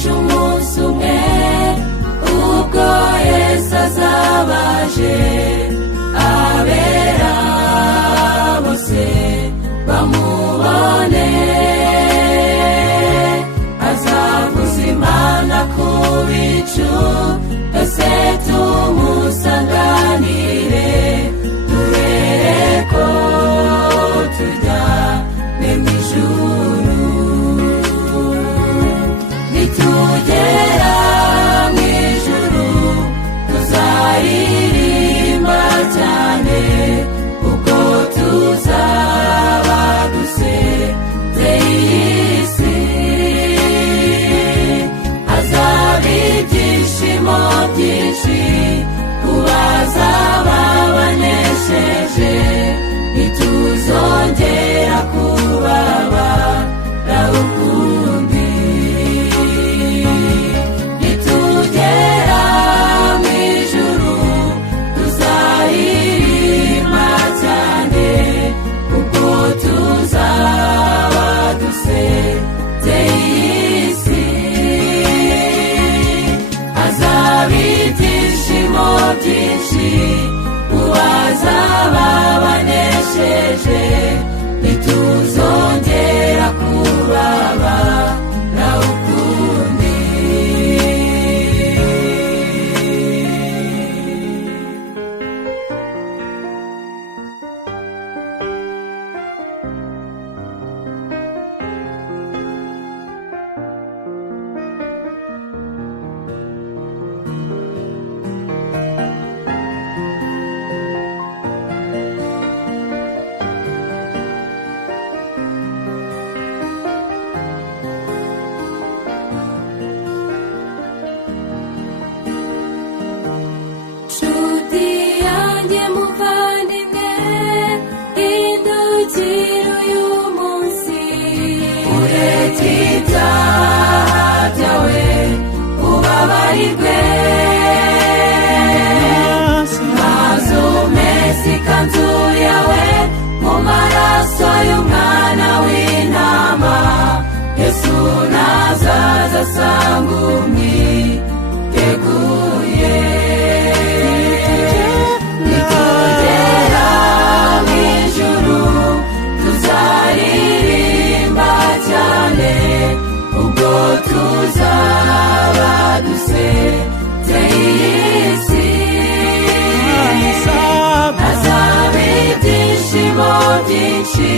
haje umunsi umwe ubwo Yesu azabaje abera bose bamubone, azavuza Imana ku bicu twese tumusanganire, duhereko tujyane mu ijuru. Nitugera mu ijuru tuzaririmba cyane, ubwo tuzaba dusezeye iyi si. Hazaba ibyishimo byinshi ku bazaba banesheje, ntituzongera kubabara ukundi. Nitugera mu ijuru tuzaririmba cyane, ubwo tuzaba dusezeye iyi si. Hazaba ibyishimo byinshi ku bazaba banesheje, ntituzongera kubabara ukundi. Nshuti yanjye muvandimwe, hindukira uyu munsi, ureke ibyaha byawe ubabarirwe, maze umese ikanzu yawe mu maraso y'umwana w'intama. Yesu nazaza asanga umwiteguye. Nitugera mu ijuru tuzaririmba cyane, ubwo tuzaba dusezeye iyi si. Hazaba ibyishimo byinshi